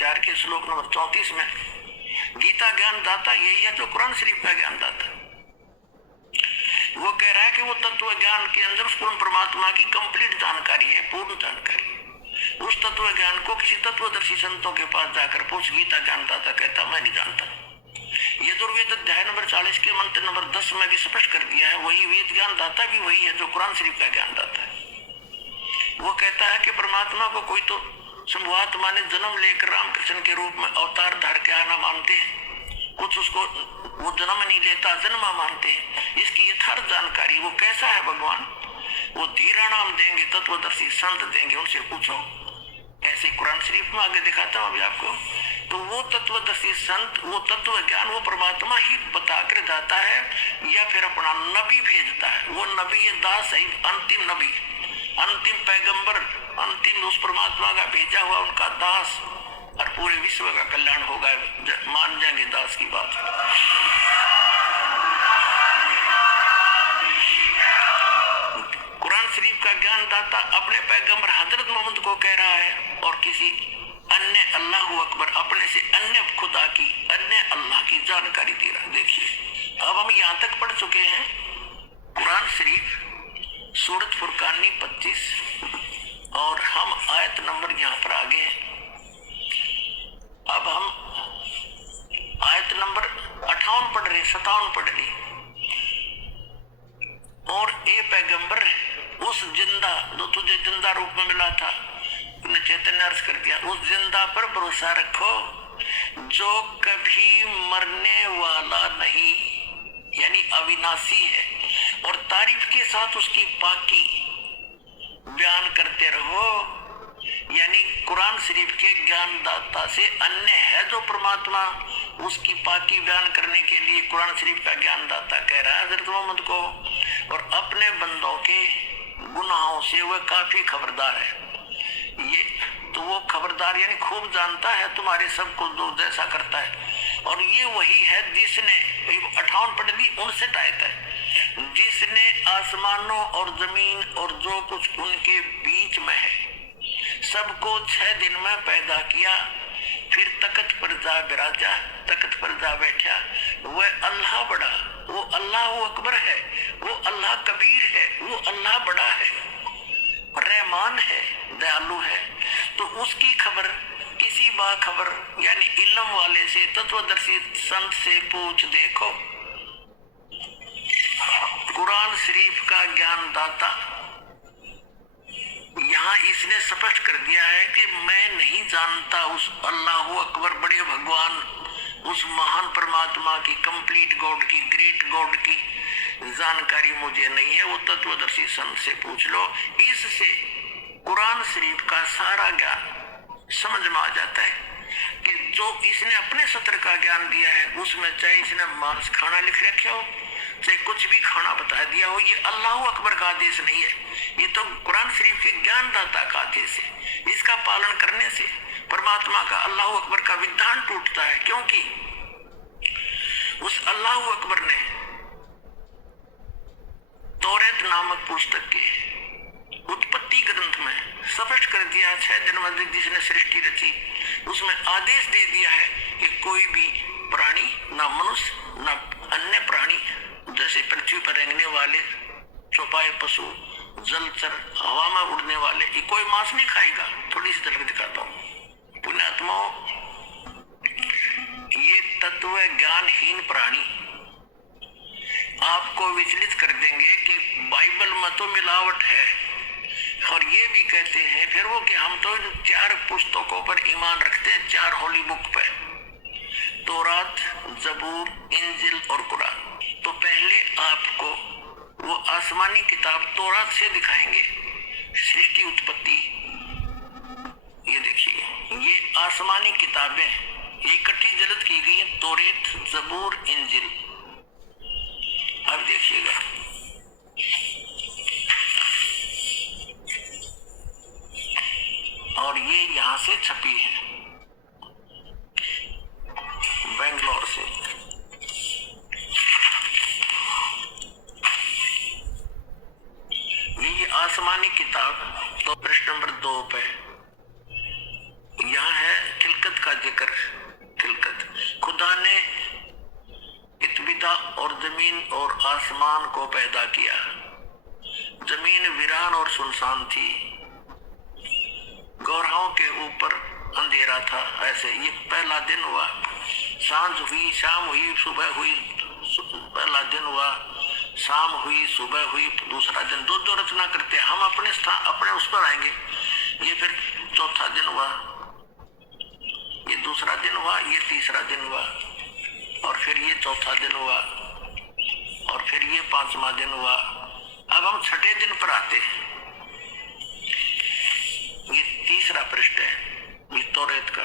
4 के श्लोक नंबर 34 में गीता ज्ञान दाता यही है जो कुरान शरीफ का ज्ञान दाता। वो कह रहा है कि वो तत्व ज्ञान के अंदर उस पूर्ण परमात्मा की कंप्लीट जानकारी है, पूर्ण जानकारी। उस तत्व ज्ञान को किसी तत्वदर्शी संतों के पास जाकर पूछ, गीता ज्ञान दाता कहता मैं नहीं जानता। यजुर्वेद अध्याय नंबर 40 के मंत्र नंबर 10 में भी स्पष्ट कर दिया है, वही वेद ज्ञान दाता भी वही है जो कुरान शरीफ का ज्ञान दाता है। वो कहता है कि परमात्मा को कोई तो शंभुआत्मा ने जन्म लेकर रामकृष्ण के रूप में अवतार धार के आना मानते हैं, कुछ उसको वो जन्म नहीं लेता जन्मा मानते हैं। इसकी यथार्थ जानकारी वो कैसा है भगवान, वो धीरा नाम देंगे, तत्वदर्शी संत देंगे, उनसे पूछो। ऐसे कुरान शरीफ में आगे दिखाता हूं अभी आपको। तो वो तत्वदर्शी संत, वो तत्व ज्ञान वो परमात्मा ही बताकर जाता है या फिर अपना नबी भेजता है। वो नबी ये दास है, अंतिम नबी, अंतिम पैगंबर, अंतिम उस परमात्मा का भेजा हुआ उनका दास, और पूरे विश्व का कल्याण होगा, मान जाएंगे दास की बात। कुरान शरीफ का ज्ञान दाता अपने पैगंबर हजरत मोहम्मद को कह रहा है और किसी अन्य अल्लाह अकबर अपने से अन्य खुदा की, अन्य अल्लाह की जानकारी दे रहा है। देखिए अब हम यहाँ तक पढ़ चुके हैं कुरान शरीफ सूरत फुरकानी 25 और हम आयत नंबर यहाँ पर आगे हैं। अब हम आयत नंबर 58 पढ़ रहे, 57 पढ़ रहे। और ए पैगंबर उस जिंदा जो तुझे जिंदा रूप में मिला था, तूने चैतन्य अर्ज कर दिया, उस जिंदा पर भरोसा रखो जो कभी मरने वाला नहीं, यानी अविनाशी है, और तारीफ के साथ उसकी पाकी बयान करते रहो। यानी कुरान शरीफ के ज्ञान दाता से अन्य है जो परमात्मा, उसकी पाकी बयान करने के लिए कुरान शरीफ का ज्ञान दाता कह रहा है हजरत मोहम्मद को, और अपने बंदों के गुनाहों से वह काफी खबरदार है। ये तो वो खबरदार यानी खूब जानता है तुम्हारे सबको जो जैसा करता है। और ये वही है जिसने 58 पढ़ दी 59 आयत है, जिसने आसमानों और जमीन और जो कुछ उनके बीच में है सबको 6 दिन में पैदा किया, फिर तख्त पर जा बिराजा, तख्त पर जा बैठा। वह अल्लाह बड़ा, वो अल्लाह अकबर है, वो अल्लाह कबीर है, वो अल्लाह बड़ा है, रहमान है, दयालु है। तो उसकी खबर किसी बाखबर यानी इल्म वाले से, तत्वदर्शी संत से पूछ देखो। कुरान शरीफ का ज्ञान दाता यहाँ इसने स्पष्ट कर दिया है कि मैं नहीं जानता उस अल्लाह अकबर बड़े भगवान, उस महान परमात्मा की, कंप्लीट गॉड की, ग्रेट गॉड की जानकारी मुझे नहीं है। वो तत्वदर्शी संत से पूछ लो। इससे कुरान शरीफ का सारा ज्ञान समझ में आ जाता है कि जो इसने अपने सत्र का ज्ञान दिया है उसमें चाहे इसने मांस खाना लिख रखा हो, चाहे कुछ भी खाना बता दिया हो, ये अल्लाह अकबर का आदेश नहीं है, ये तो कुरान शरीफ के ज्ञान दाता का आदेश है। इसका पालन करने से परमात्मा का, अल्लाह अकबर का विधान टूटता है, क्योंकि उस अल्लाह अकबर ने तौरेत नामक पुस्तक के उत्पत्ति ग्रंथ में स्पष्ट कर दिया, 6 दिन में जिसने सृष्टि रची उसमें आदेश दे दिया है कि कोई भी प्राणी, ना मनुष्य ना अन्य प्राणी, जैसे पृथ्वी पर रेंगने वाले, चौपाए पशु, जलचर, हवा में उड़ने वाले, ये कोई मांस नहीं खाएगा। थोड़ी सी झलक दिखाता हूँ पुण्यात्माओं, ये तत्व ज्ञानहीन प्राणी आपको विचलित कर देंगे कि बाइबल में तो मिलावट है, और ये भी कहते हैं फिर वो कि हम तो 4 पुस्तकों पर ईमान रखते हैं, 4 होली बुक पर, तौरात, जबूर, इंजिल और कुरान। तो पहले आपको वो आसमानी किताब तौरात से दिखाएंगे सृष्टि उत्पत्ति। ये देखिए, ये आसमानी किताबें इकट्ठी जल्द की गई हैं, तौरेत, जबूर, इंजिल। अब देखिएगा, और ये यहां से छपी है बेंगलोर से। ये आसमानी किताब तो पृष्ठ नंबर 2 पे यहाँ है खिलकत का कर खिलकत। खुदा ने इत्विदा और जमीन और आसमान को पैदा किया। जमीन वीरान और सुनसान थी, गौरवों के ऊपर अंधेरा था। ऐसे ये पहला दिन हुआ, सांझ हुई, शाम हुई, सुबह हुई, पहला दिन हुआ, शाम हुई, सुबह हुई, दूसरा दिन। दो दो रचना करते हैं हम, अपने स्थान अपने उस पर आएंगे। ये फिर चौथा दिन हुआ, ये दूसरा दिन हुआ, ये तीसरा दिन हुआ, और फिर ये चौथा दिन हुआ, और फिर ये पांचवा दिन हुआ। अब हम छठे दिन पर आते हैं। ये तीसरा पृष्ठ है ये तौरेत का।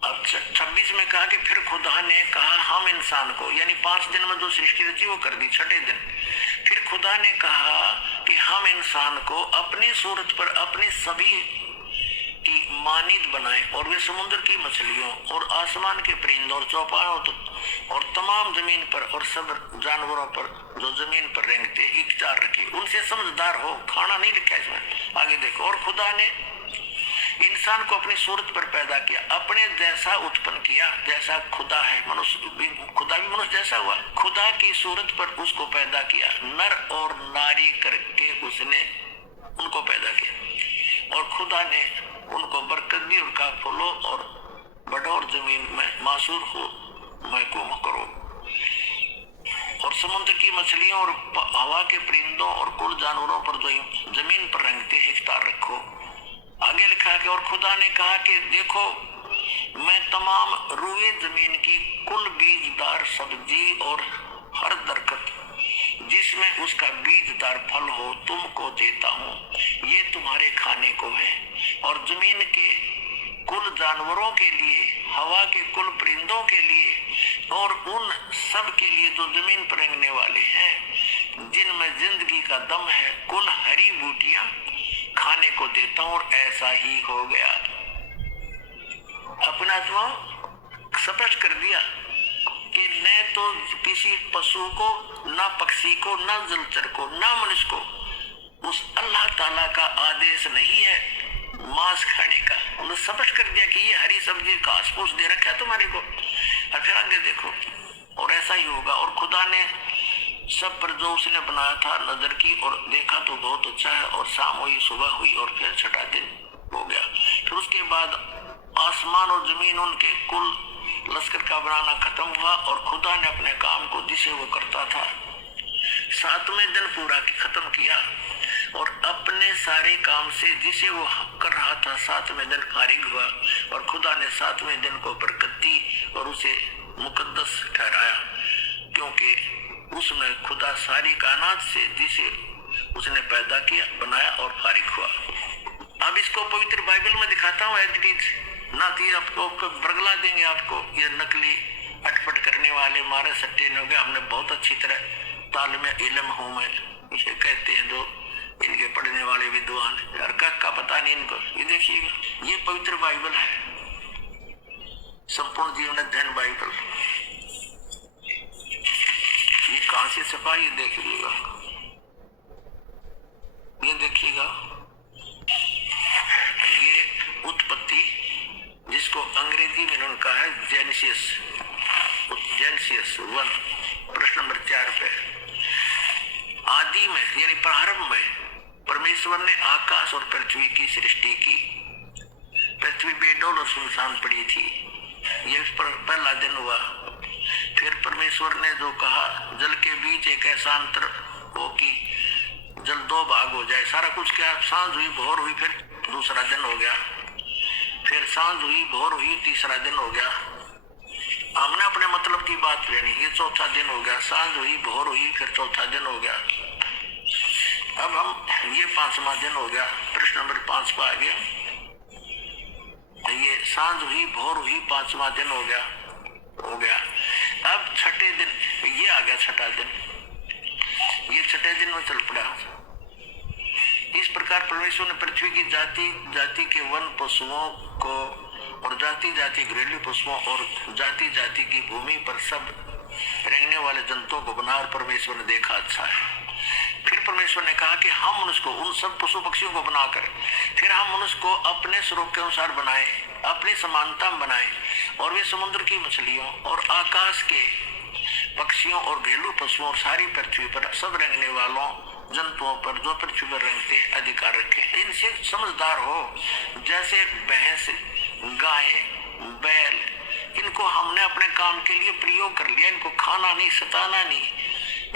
अब 26 में कहा कि फिर खुदा ने कहा हम इंसान को, यानी 5 दिन में जो सृष्टि रची वो कर दी। छठे दिन फिर खुदा ने कहा कि हम इंसान को अपनी सूरत पर अपनी सभी की मानिद बनाए, और वे समुद्र की मछलियों और आसमान के परिंदों और चौपायों और तमाम जमीन पर और सब जानवरों पर जो जमीन पर रेंगते इख्तियार रखे, उनसे समझदार हो। खाना नहीं लिखा इसमें, आगे देखो। और खुदा ने इंसान को अपनी सूरत पर पैदा किया, अपने जैसा उत्पन्न किया, जैसा खुदा है। मनुष्य भी, खुदा भी मनुष्य जैसा हुआ। खुदा की सूरत पर उसको पैदा किया, नर और नारी करके उसने उनको पैदा किया। और खुदा ने उनको बरकत दी, उनका फूलो और बढ़ो और जमीन में मासूर हो महकूम करो, और समुद्र की मछलियों और हवा के परिंदों और कुल जानवरों पर जो जमीन पर रेंगते हैं इख्तियार रखो। आगे लिखा है कि और खुदा ने कहा कि देखो मैं तमाम रुए जमीन की कुल बीजदार सब्जी और हर दरख्त जिसमें उसका बीजदार फल हो तुमको देता हूँ, ये तुम्हारे खाने को है। और जमीन के कुल जानवरों के लिए, हवा के कुल परिंदों के लिए, और उन सब के लिए जो जमीन पर रेंगने वाले हैं, जिनमें जिंदगी का दम है, कुल हरी बूटियां खाने को देता हूं। और ऐसा ही हो गया। अपना तो स्पष्ट कर दिया कि न तो किसी पशु को, न पक्षी को, न जलचर को, न मनुष्य को उस अल्लाह ताला का आदेश नहीं है मांस खाने का। उन्होंने स्पष्ट कर दिया कि ये हरी सब्जी घास फूस दे रखा है तुम्हारे को। और फिर आगे देखो, और ऐसा ही होगा। और खुदा ने सब पर जो उसने बनाया था नजर की, और देखा तो बहुत अच्छा है। और शाम हुई, सुबह हुई, और फिर छठा दिन हो गया। फिर उसके बाद आसमान और जमीन उनके कुल लश्कर का बनाना खत्म हुआ, और खुदा ने अपने काम को जिसे वो करता था 7वें दिन पूरा खत्म किया, और अपने सारे काम से जिसे वो कर रहा था 7वें दिन फारिग हुआ। और खुदा ने 7वें दिन को बरकत दी और उसे मुकद्दस ठहराया, क्योंकि उसमें खुदा सारी कायनात से जिसे उसने पैदा किया, बनाया और फारिग हुआ। अब इसको पवित्र बाइबल में दिखाता हूँ एज इट इज, ना तो आपको बरगला देंगे आपको ये नकली अटपट करने वाले मारे सट्टे ने हो गए। हमने बहुत अच्छी तरह तालिम इल्म हूँ मैं, इसे कहते हैं जो इनके पढ़ने वाले विद्वान, यार का पता नहीं इनको। ये देखिएगा, ये पवित्र बाइबल है, संपूर्ण जीवन अध्ययन बाइबल। ये कहां से छपा ये देख लीजिएगा, ये देखिएगा, ये उत्पत्ति जिसको अंग्रेजी में उन्होंने कहा है जेनेसिस 1 प्रश्न नंबर 4 पे। आदि में यानी प्रारंभ में परमेश्वर ने आकाश और पृथ्वी की सृष्टि की। पृथ्वी बेडौल और सुनसान पड़ी थी, ये पहला दिन हुआ। फिर परमेश्वर ने जो कहा जल के बीच एक ऐसा अंतर हो कि जल 2 भाग हो जाए, सारा कुछ क्या। सांझ हुई, भोर हुई, फिर दूसरा दिन हो गया। फिर सांझ हुई, भोर हुई, तीसरा दिन हो गया। हमने अपने मतलब की बात लेनी, ये चौथा दिन हो गया। सांझ हुई, भोर हुई, फिर चौथा दिन हो गया। अब हम ये 5वां दिन हो गया, प्रश्न नंबर 5 पर आ गया। ये सांझ हुई, भोर हुई, 5वां दिन हो गया। अब छठे दिन ये आ गया, छठा दिन। ये छठे दिन में चल पड़ा। इस प्रकार परमेश्वर ने पृथ्वी की जाति जाति के वन पशुओं को और जाति जाति घरेलू पशुओं और जाति जाति की भूमि पर सब रेंगने वाले जंतुओं को बना, और परमेश्वर ने देखा अच्छा है। फिर परमेश्वर ने कहा कि हम मनुष्य को, उन सब पशु पक्षियों को बनाकर, फिर हम मनुष्य को अपने स्वरूप के अनुसार बनाए, अपनी समानता में बनाए, और वे समुद्र की मछलियों और आकाश के पक्षियों और घरेलू पशुओं और सारी पृथ्वी पर सब रेंगने वालों जंतुओं पर जो पृथ्वी पर रेंगते अधिकार रखे। इनसे समझदार हो, जैसे भैंस, गाय, बैल, इनको हमने अपने काम के लिए प्रयोग कर लिया, इनको खाना नहीं, सताना नहीं,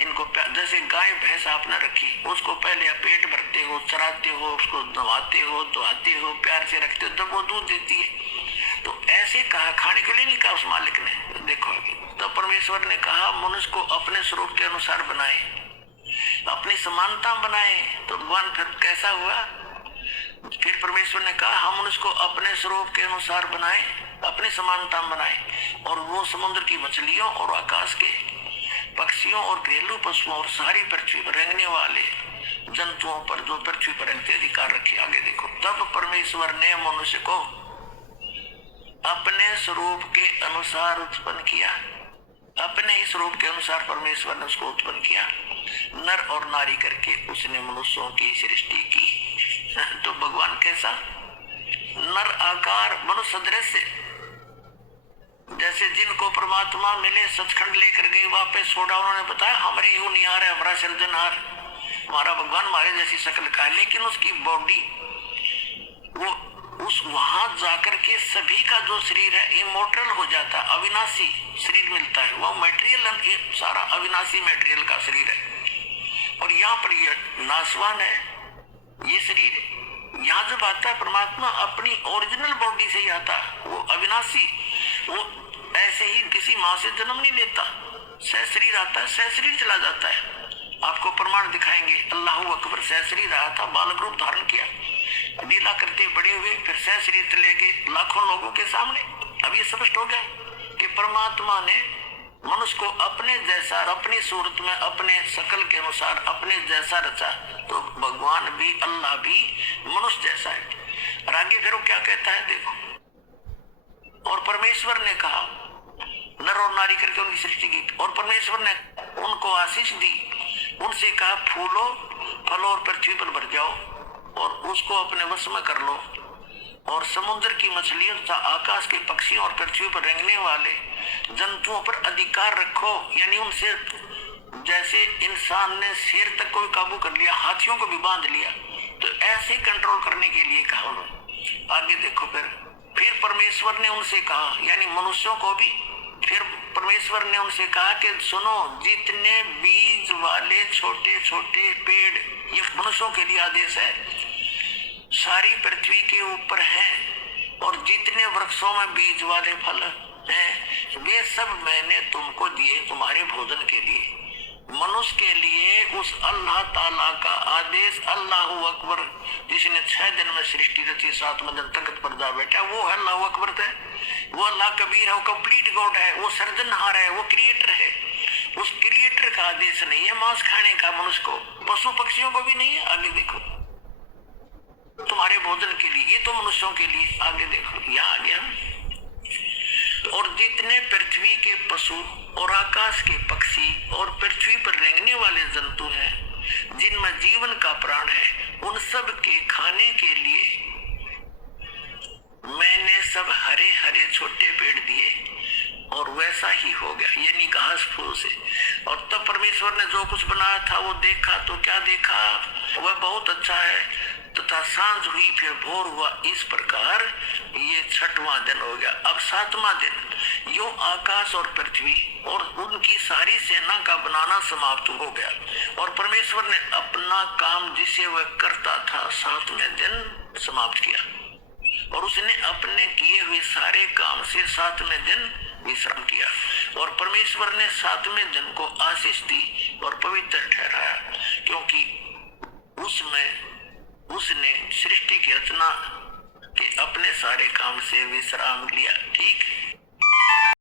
इनको जैसे गाय भैंस आपने रखी, उसको पहले आप पेट भरते हो, चराते हो, उसको नहवाते हो, धुआते हो, प्यार से रखते हो, तब वो दूध देती है। तो ऐसे कहा, खाने के लिए नहीं कहा उस मालिक ने। देखो तो परमेश्वर ने कहा मनुष्य को अपने स्वरूप के अनुसार बनाए, अपनी समानता बनाए। तो भगवान फिर कैसा हुआ? फिर परमेश्वर ने कहा हम मनुष्य को अपने स्वरूप के अनुसार बनाए, अपनी समानता बनाए, और वो समुद्र की मछलियों और आकाश के पक्षियों और घरेलू पशुओं और सारी पृथ्वी पर रेंगने वाले जंतुओं पर जो पृथ्वी पर रेंगते अधिकार रखे। आगे देखो, तब परमेश्वर ने मनुष्य को अपने स्वरूप के अनुसार उत्पन्न किया, अपने ही स्वरूप के अनुसार परमेश्वर ने उसको उत्पन्न किया, नर और नारी करके उसने मनुष्यों की सृष्टि की। तो भगवान कैसा? नर आकार, मनुष्य सदृश, जैसे जिनको परमात्मा मिले सचखंड लेकर गए वापस छोड़ा, उन्होंने बताया हमारे यूं निहार है, हमारा सृजनहार, हमारा भगवान हमारे जैसी शक्ल का है, लेकिन उसकी बॉडी वो उस वहां जाकर के सभी का जो शरीर है इमोर्टल हो जाता, अविनाशी शरीर मिलता है, वो मटेरियल सारा अविनाशी मटेरियल का शरीर है। और यहाँ पर ये नाशवान है ये शरीर। यहाँ जब आता है परमात्मा अपनी ओरिजिनल बॉडी से ही आता, वो अविनाशी, वो ऐसे ही किसी माँ से जन्म नहीं लेता, सह शरीर आता है, सह शरीर चला जाता है। आपको प्रमाण दिखाएंगे, अल्लाह अकबर सह शरीर आया था, बालक रूप धारण किया, लीला करते बड़े हुए, फिर सह शरीर चले गए लाखों लोगों के सामने। अब ये स्पष्ट हो गया कि परमात्मा ने मनुष्य को अपने जैसा, अपनी सूरत में, अपने शकल के अनुसार अपने जैसा रचा। तो भगवान भी, अल्लाह भी मनुष्य जैसा है। और आगे फिर वो क्या कहता है देखो, और परमेश्वर ने कहा नर और नारी करके उनकी सृष्टि की, और परमेश्वर ने उनको आशीष दी, उनसे कहा फूलो फलो और पृथ्वी पर भर जाओ और उसको अपने वश में कर लो, और समुद्र की मछलियों तथा आकाश के पक्षियों और पृथ्वी पर रेंगने वाले जंतुओं पर अधिकार रखो। यानी उनसे जैसे इंसान ने शेर तक को भी काबू कर लिया, हाथियों को भी बांध लिया, तो ऐसे कंट्रोल करने के लिए कहा उन्होंने। आगे देखो, फिर परमेश्वर ने उनसे कहा, यानी मनुष्यों को भी, फिर परमेश्वर ने उनसे कहा कि सुनो, जितने बीज वाले छोटे छोटे पेड़, ये मनुष्यों के लिए आदेश है, सारी पृथ्वी के ऊपर हैं, और जितने वृक्षों में बीज वाले फल हैं, वे सब मैंने तुमको दिए तुम्हारे भोजन के लिए। मनुष्य के लिए उस अल्लाह ताला का आदेश, अल्लाहु अकबर, जिसने 6 दिन में सृष्टि रची, 7वें दिन तख्त पर जा बैठा, वो है अल्लाहु अकबर है, वो अल्लाह कबीर है, वो कंप्लीट गॉड है, वो सर्जनहार है, वो क्रिएटर है। उस क्रिएटर का आदेश नहीं है मांस खाने का मनुष्य को, पशु पक्षियों को भी नहीं है। आगे देखो, तुम्हारे भोजन के लिए, ये तो मनुष्यों के लिए। आगे देखो, यहाँ आ गया, और जितने पृथ्वी के पशु और आकाश के पक्षी और पृथ्वी पर रेंगने वाले जंतु हैं, जिनमें जीवन का प्राण है, उन सब के खाने के लिए मैंने सब हरे हरे छोटे पेड़ दिए, और वैसा ही हो गया, यानी घास फूस से। और तब परमेश्वर ने जो कुछ बनाया था वो देखा, तो क्या देखा? वह बहुत अच्छा है। तथा सांझ हुई, फिर भोर हुआ, इस प्रकार ये 6वां दिन हो गया। अब 7वां दिन यूं आकाश और पृथ्वी और उनकी सारी सेना का बनाना समाप्त हो गया, और परमेश्वर ने अपना काम जिसे वह करता था 7वें दिन समाप्त किया, और उसने अपने किए हुए सारे काम से 7वें दिन विश्राम किया। और परमेश्वर ने 7वें दिन को आशीष दी और पवित्र ठहराया, क्योंकि उसमें उसने सृष्टि की रचना के अपने सारे काम से विश्राम लिया। ठीक।